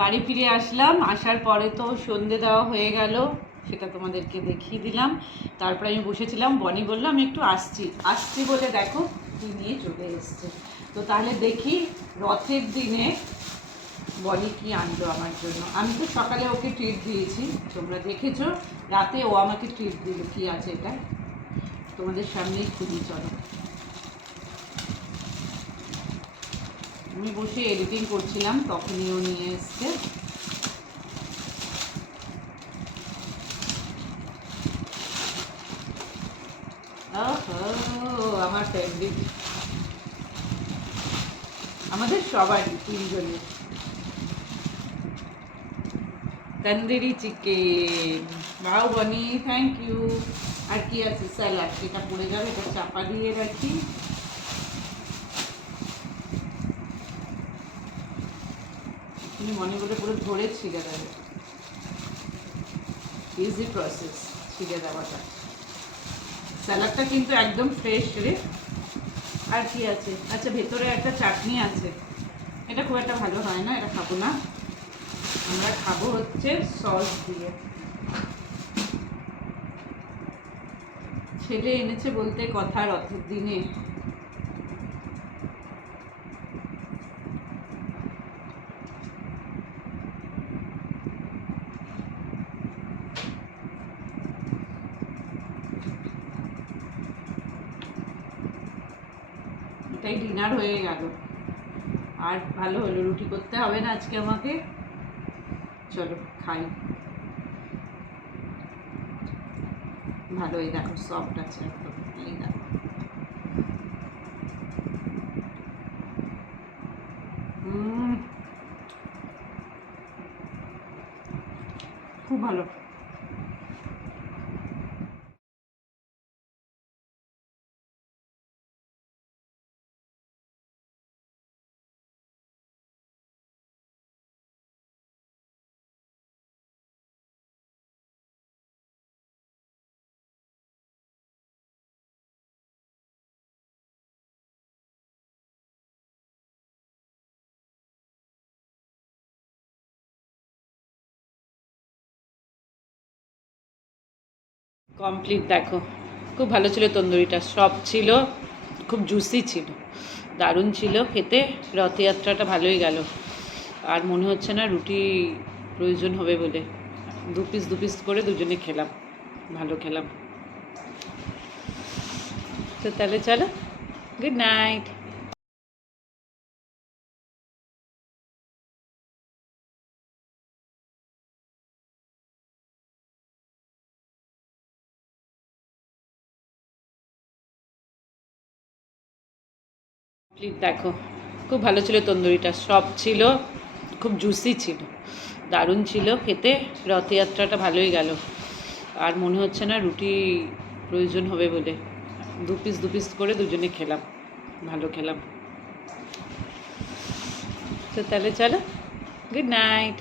বাড়ি ফিরে আসলাম। আসার পরে তো সন্ধে দেওয়া হয়ে গেল, সেটা তোমাদেরকে দেখিয়ে দিলাম। তারপরে আমি বসেছিলাম, বনি বললো আমি একটু আসছি বলে দেখো কি নিয়ে চলে এসছে। তো তাহলে দেখি রথের দিনে বনি কি আনলো আমার জন্য। আমি তো সকালে ওকে ট্রিট দিয়েছি, তোমরা দেখেছো। রাতে ও আমাকে ট্রিট দিল। কি আছে এটা তোমাদের সামনেই খুবই, চলো। আমি বসে এডিটিং করছিলাম, তখনই ও নিয়ে এসছে। আমার ফেভারিট, আমাদের সবারই, তিনজনের। তন্দুরি চিকেন। বাউ বনি, থ্যাংক ইউ। আর কি আছে? স্যালাড, এটা পড়ে যাবে, এটা চাপা দিয়ে রাখি। তুমি মনে বলে পুরো ধরে ছিঁড়ে দেবে, ইজি প্রসেস ছিঁড়ে দেওয়াটা। স্যালাডটা কিন্তু একদম ফ্রেশ রে। আর কি আছে? আচ্ছা, ভেতরে একটা চাটনি আছে, এটা খুব একটা ভালো হয় না, এটা খাবো না। আমরা খাবো হচ্ছে সস দিয়ে। ছেলে এনেছে বলতে কথা, রথের দিনে। এটাই ডিনার হয়ে গেল। আর ভালো হলো, রুটি করতে হবে না আজকে আমাকে। চলো খাই। ভালোই, দেখো সফট আছে একদম, এই দেখো। খুব ভালো। কমপ্লিট, দেখো। খুব ভালো ছিল তন্দুরিটা, সব ছিল, খুব জুসি ছিল, দারুণ ছিল খেতে। রথযাত্রাটা ভালোই গেল। আর মনে হচ্ছে না রুটি প্রয়োজন হবে বলে, দু পিস করে দুজনে খেলাম, ভালো খেলাম। তো তাহলে চলো, গুড নাইট। প্লিজ দেখো, খুব ভালো ছিল তন্দুরিটা, সব ছিল, খুব জুসি ছিল, দারুণ ছিল খেতে। রথযাত্রাটা ভালোই গেল। আর মনে হচ্ছে না রুটি প্রয়োজন হবে বলে, দু পিস করে দুজনে খেলাম, ভালো খেলাম। তো তাহলে চলো, গুড নাইট।